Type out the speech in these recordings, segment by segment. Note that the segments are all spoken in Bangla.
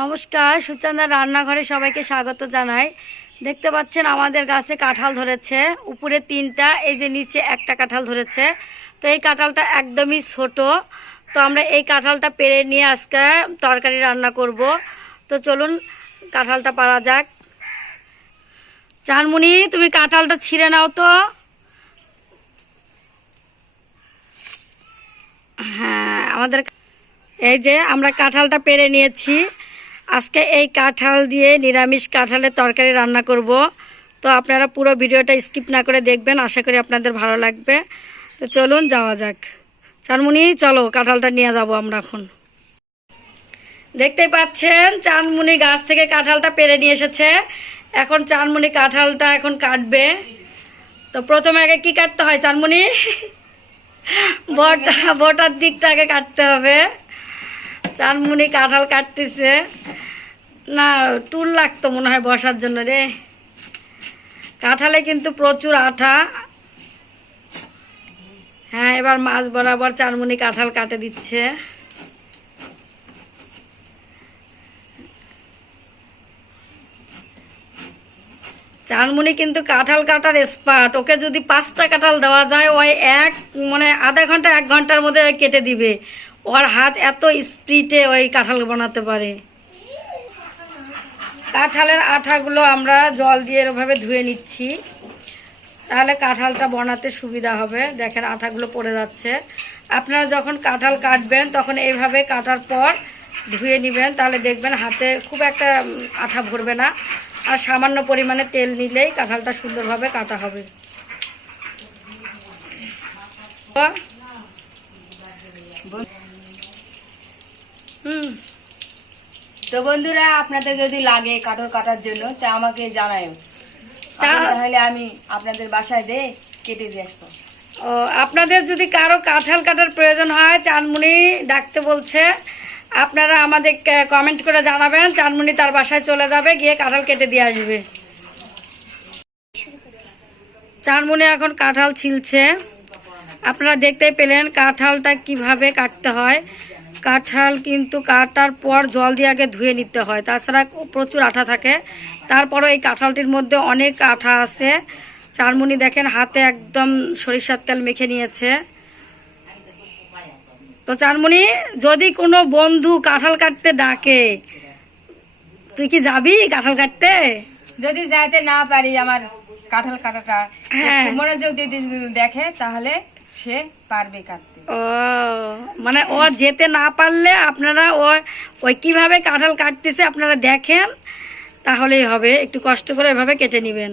নমস্কার, সুচন্দা রান্নাঘরে সবাইকে স্বাগত জানাই। দেখতে পাচ্ছেন আমাদের গাছে কাঁঠাল ধরেছে, উপরে 3টা, এই যে নিচে একটা কাঁঠাল ধরেছে। তো এই কাঁঠালটা একদমই ছোট। তো আমরা এই কাঁঠালটা পেড়ে নিয়ে আজকে তরকারি রান্না করব। তো চলুন কাঁঠালটা পাড়া যাক। চানমুনি, তুমি কাঁঠালটা ছিঁড়ে নাও তো। হ্যাঁ, আমাদের এই যে আমরা কাঁঠালটা পেড়ে নিয়েছি। আজকে এই কাঁঠাল দিয়ে নিরামিষ কাঁঠালের তরকারি রান্না করব। তো আপনারা পুরো ভিডিওটা স্কিপ না করে দেখবেন, আশা করি আপনাদের ভালো লাগবে। তো চলুন যাওয়া যাক। চানমুনি, চলো কাঁঠালটা নিয়ে যাব আমরা এখন। দেখতেই পাচ্ছেন চানমুনি গাছ থেকে কাঁঠালটা পেড়ে নিয়ে এসেছে। এখন চানমুনি কাঁঠালটা এখন কাটবে। তো প্রথমে আগে কি কাটতে হয় চানমুনি? বটার দিকটা আগে কাটতে হবে। চানমুনি কাঁঠাল কাটতেছে। না, টুল লাগতো মনে হয় বসার জন্য রে। কাঁঠালে কিন্তু প্রচুর আঠা। হ্যাঁ, এবার মাছ বরাবর চানমুনি কাঁঠাল কাটে দিচ্ছে। চানমুনি কিন্তু কাঁঠাল কাটার এক্সপার্ট। ওকে যদি 5টা কাঁঠাল দেওয়া যায়, ওই আধা ঘন্টা 1 ঘন্টার মধ্যে কেটে দিবে। ওর হাত এত স্পিডে ওই কাঁঠাল বানাতে পারে। কাঁঠালের আঠাগুলো আমরা জল দিয়ে এভাবে ধুয়ে নিচ্ছি, তাহলে কাঁঠালটা বানাতে সুবিধা হবে। দেখেন আঠাগুলো পড়ে যাচ্ছে। আপনারা যখন কাঁঠাল কাটবেন তখন এইভাবে কাটার পর ধুয়ে নেবেন, তাহলে দেখবেন হাতে খুব একটা আঠা ভরবে না। আর সামান্য পরিমাণে তেল নিলেই কাঁঠালটা সুন্দরভাবে কাটা হবে। তো বন্ধুরা, আপনাদের যদি লাগে কাঠল কাটার জন্য তা আমাকে জানায়, তাহলে আমি আপনাদের বাসায় দিয়ে কেটে দিয়ে আসবো। ও, আপনাদের যদি কারো কাঁঠাল কাটার প্রয়োজন হয়, চানমুনি ডাকতে বলছে, আপনারা আমাদের কমেন্ট করে জানাবেন। চানমুনি তার বাসায় চলে যাবে, গিয়ে কাঁঠাল কেটে দিয়ে আসবে। চানমুনি এখন কাঁঠাল ছিলছে। আপনারা দেখতেই পেলেন কাঁঠালটা কিভাবে কাটতে হয়। কাঁঠাল কিন্তু কাটার পর জল দিয়ে আগে ধুয়ে নিতে হয়, তাছাড়া প্রচুর আঠা থাকে। তারপরও এই কাঁঠালটির মধ্যে অনেক আঠা আছে। চানমুনি দেখেন হাতে একদম সরিষার তেল মেখে নিয়েছে। তো চানমুনি, যদি কোনো বন্ধু কাঁঠাল কাটতে ডাকে, তুই কি যাবি কাঁঠাল কাটতে? যদি যাইতে না পারি, আমার কাঁঠাল কাটাটা হ্যাঁ, মনোযোগ দিয়ে যদি দেখে, তাহলে সে পারবে কাটতে। ও, মানে ও যেতে না পারলে আপনারা ওই কিভাবে কাঁঠাল কাটতেছে আপনারা দেখেন, তাহলেই হবে। একটু কষ্ট করে এভাবে কেটে নেবেন।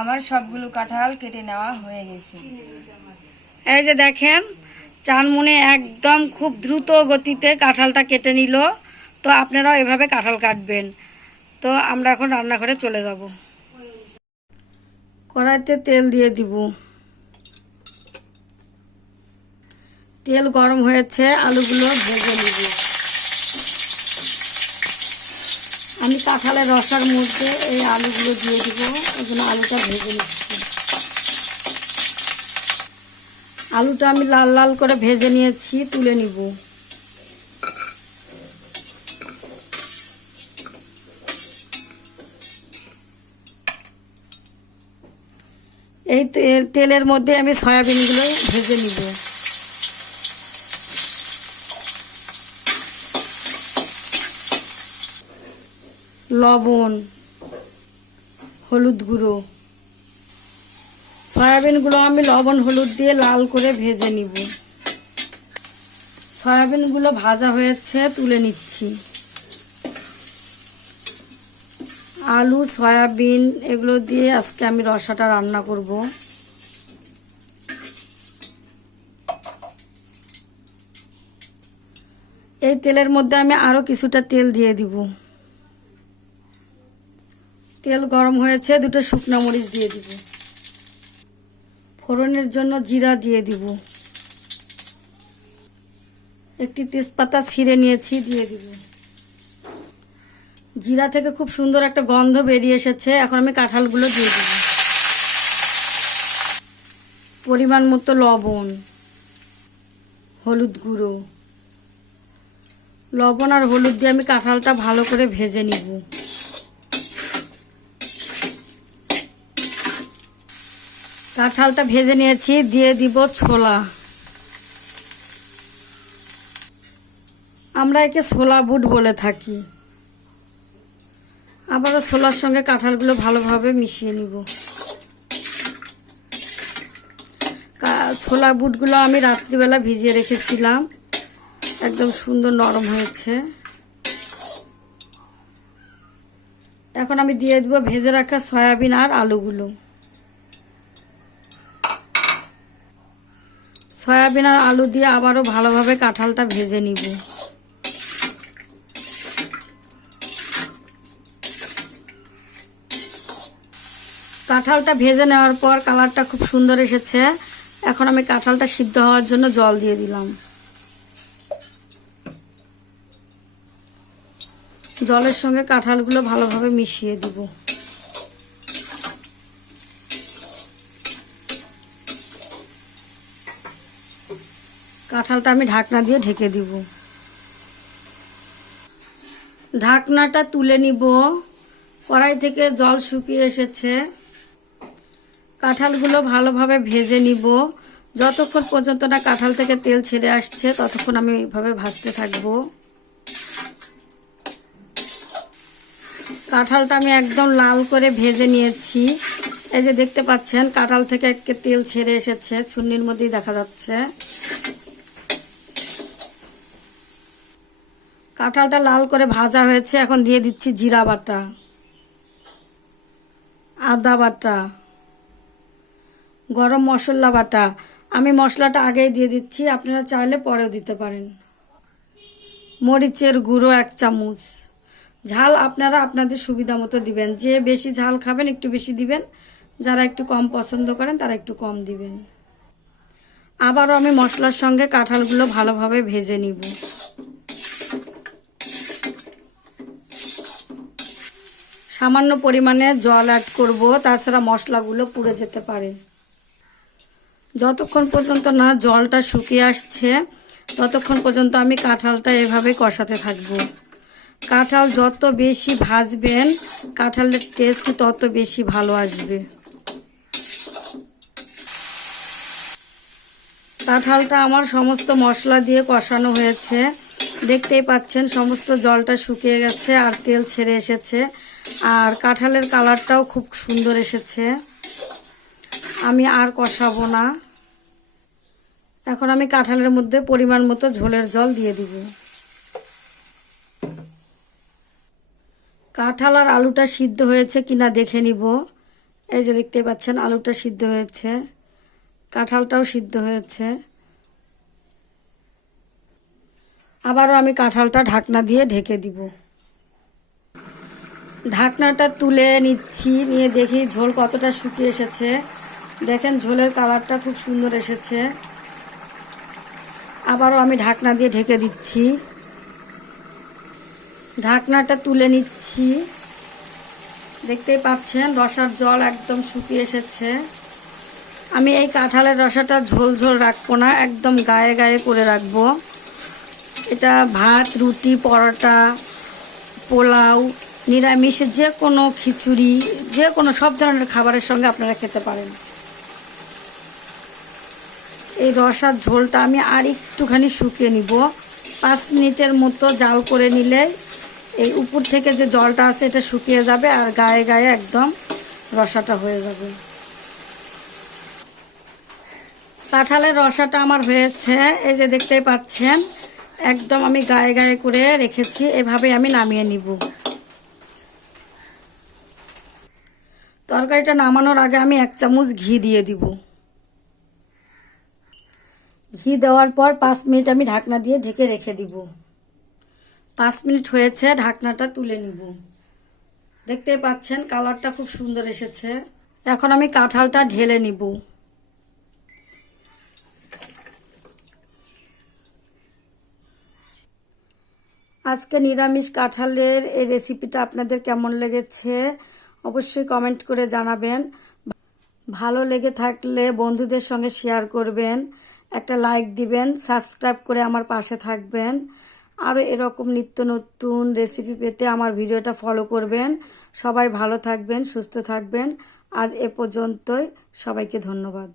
আমার সবগুলো কাঁঠাল কেটে নেওয়া হয়ে গেছে। এই যে দেখেন চানমুনি একদম খুব দ্রুত গতিতে কাঁঠালটা কেটে নিল। তো আপনারাও এভাবে কাঁঠাল কাটবেন। তো আমরা এখন রান্নাঘরে চলে যাব। কড়াইতে তেল দিয়ে দিব। তেল গরম হয়েছে, আলুগুলো ভেজে নিব। আমি কাঁঠালের রসার মধ্যে এই আলুগুলো দিয়ে দিব, ওই জন্য আলুটা ভেজে নিচ্ছি। আলুটা আমি লাল লাল করে ভেজে নিয়েছি, তুলে নিব। এই তেলের মধ্যে আমি সয়াবিনগুলো ভেজে নিব। লবণ, হলুদ গুঁড়ো, সয়াবিনগুলো আমি লবণ হলুদ দিয়ে লাল করে ভেজে নিব। সয়াবিনগুলো ভাজা হয়েছে, তুলে নিচ্ছি। আলু, সয়াবিন এগুলো দিয়ে আজকে আমি রসাটা রান্না করব। এই তেলের মধ্যে আমি আরও কিছুটা তেল দিয়ে দিব। তেল গরম হয়েছে, 2টো শুকনো মরিচ দিয়ে দিব। ফোড়নের জন্য জিরা দিয়ে দিব। একটি তেজপাতা ছিঁড়ে নিয়েছি, দিয়ে দিব। জিরা থেকে খুব সুন্দর একটা গন্ধ বেরিয়ে এসেছে। এখন আমি কাঁঠালগুলো দিয়ে দিব। পরিমাণ মতো লবণ, হলুদ গুঁড়ো, লবণ আর হলুদ দিয়ে আমি কাঁঠালটা ভালো করে ভেজে নিব। কাঁঠালটা ভেজে নিয়েছি, দিয়ে দিব ছোলা। আমরা একে ছোলা বুট বলে থাকি। আবারও ছোলার সঙ্গে কাঁঠালগুলো ভালোভাবে মিশিয়ে নিব। ছোলা বুটগুলো আমি রাত্রিবেলা ভিজিয়ে রেখেছিলাম, একদম সুন্দর নরম হয়েছে। এখন আমি দিয়ে দেব ভেজে রাখা সয়াবিন আর আলুগুলো। সয়াবিন আর আলু দিয়ে আবারও ভালোভাবে কাঁঠালটা ভেজে নিব। কাঁঠালটা ভেজে নেওয়ার পর কালারটা খুব সুন্দর এসেছে। এখন আমি কাঁঠালটা সিদ্ধ হওয়ার জন্য জল দিয়ে দিলাম। জলের সঙ্গে কাঁঠালগুলো ভালোভাবে মিশিয়ে দিব। কাঁঠালটা আমি ঢাকনা দিয়ে ঢেকে দিব। ঢাকনাটা তুলে নিব। কড়াই থেকে জল শুকিয়ে এসেছে। কাঁঠালগুলো ভালোভাবে ভেজে নিব। যতক্ষণ পর্যন্ত না কাঁঠাল থেকে তেল ছেড়ে আসছে ততক্ষণ আমি এইভাবে ভাজতে থাকব। কাঁঠালটা আমি একদম লাল করে ভেজে নিয়েছি। এই যে দেখতে পাচ্ছেন কাঁঠাল থেকে একটু তেল ছেড়ে এসেছে, ছুন্নির মধ্যেই দেখা যাচ্ছে। কাঁঠালটা লাল করে ভাজা হয়েছে। এখন দিয়ে দিচ্ছি জিরা বাটা, আদা বাটা, গরম মশলা বাটা। আমি মশলাটা আগেই দিয়ে দিচ্ছি, আপনারা চাইলে পরেও দিতে পারেন। মরিচের গুঁড়ো 1 চামচ। ঝাল আপনারা আপনাদের সুবিধা মতো দিবেন। যে বেশি ঝাল খাবেন একটু বেশি দিবেন, যারা একটু কম পছন্দ করেন তারা একটু কম দিবেন। আবারও আমি মশলার সঙ্গে কাঁঠালগুলো ভালোভাবে ভেজে নিব। সামান্য পরিমাণে জল অ্যাড করব, তাছাড়া মশলাগুলো পুড়ে যেতে পারে। যতক্ষণ পর্যন্ত না জলটা শুকিয়ে আসছে ততক্ষণ পর্যন্ত আমি কাঁঠালটা এভাবে কষাতে থাকব। কাঁঠাল যত বেশি ভাজবেন কাঁঠালের টেস্ট তত বেশি ভালো আসবে। কাঁঠালটা আমার সমস্ত মশলা দিয়ে কষানো হয়েছে। দেখতেই পাচ্ছেন সমস্ত জলটা শুকিয়ে গেছে আর তেল ছেড়ে এসেছে, আর কাঁঠালের কালারটাও খুব সুন্দর এসেছে। আমি আর কষাবো না। এখন আমি কাঁঠালের মধ্যে পরিমাণ মতো ঝোলের জল দিয়ে দিব। কাঁঠাল আর আলুটা সিদ্ধ হয়েছে কিনা দেখে নিব। এই যে দেখতে পাচ্ছেন আলুটা সিদ্ধ হয়েছে, কাঁঠালটাও সিদ্ধ হয়েছে। আবারও আমি কাঁঠালটা ঢাকনা দিয়ে ঢেকে দিব। ঢাকনাটা তুলে নিচ্ছি, নিয়ে দেখি ঝোল কতটা শুকিয়ে এসেছে। দেখেন ঝোলের কালারটা খুব সুন্দর এসেছে। আবারও আমি ঢাকনা দিয়ে ঢেকে দিচ্ছি। ঢাকনাটা তুলে নিচ্ছি। দেখতেই পাচ্ছেন রসার জল একদম শুকিয়ে এসেছে। আমি এই কাঁঠালের রসাটা ঝোল ঝোল রাখবো না, একদম গায়ে গায়ে করে রাখবো। এটা ভাত, রুটি, পরোটা, পোলাও, নিরামিষ, যে কোনো খিচুড়ি, যে কোনো সব ধরনের খাবারের সঙ্গে আপনারা খেতে পারেন। এই রসার ঝোলটা আমি আর একটুখানি শুকিয়ে নিব। 5 মিনিটের মতো জাল করে নিলে এই উপর থেকে যে জলটা আছে এটা শুকিয়ে যাবে আর গায়ে গায়ে একদম রসাটা হয়ে যাবে। কাঁঠালের রসাটা আমার হয়েছে, এই যে দেখতেই পাচ্ছেন একদম আমি গায়ে গায়ে করে রেখেছি। এভাবে আমি নামিয়ে নিব। তরকারিটা নামানোর আগে আমি 1 চামচ ঘি দিয়ে দিব। ঘি দেওয়ার পর 5 মিনিট আমি ঢাকনা দিয়ে ঢেকে রেখে দিব। 5 মিনিট হয়েছে, ঢাকনাটা তুলে নিব। দেখতেই পাচ্ছেন কালারটা খুব সুন্দর এসেছে। এখন আমি কাঁঠালটা ঢেলে নিব। আজকে নিরামিষ কাঁঠালের এই রেসিপিটা আপনাদের কেমন লেগেছে অবশ্যই কমেন্ট করে জানাবেন। ভালো লেগে থাকলে বন্ধুদের সঙ্গে শেয়ার করবেন একটা লাইক দিবেন, সাবস্ক্রাইব করে আমার পাশে থাকবেন। আরও এরকম নিত্য নতুন রেসিপি পেতে আমার ভিডিওটা ফলো করবেন। সবাই ভালো থাকবেন, সুস্থ থাকবেন। আজ এ পর্যন্তই, সবাইকে ধন্যবাদ।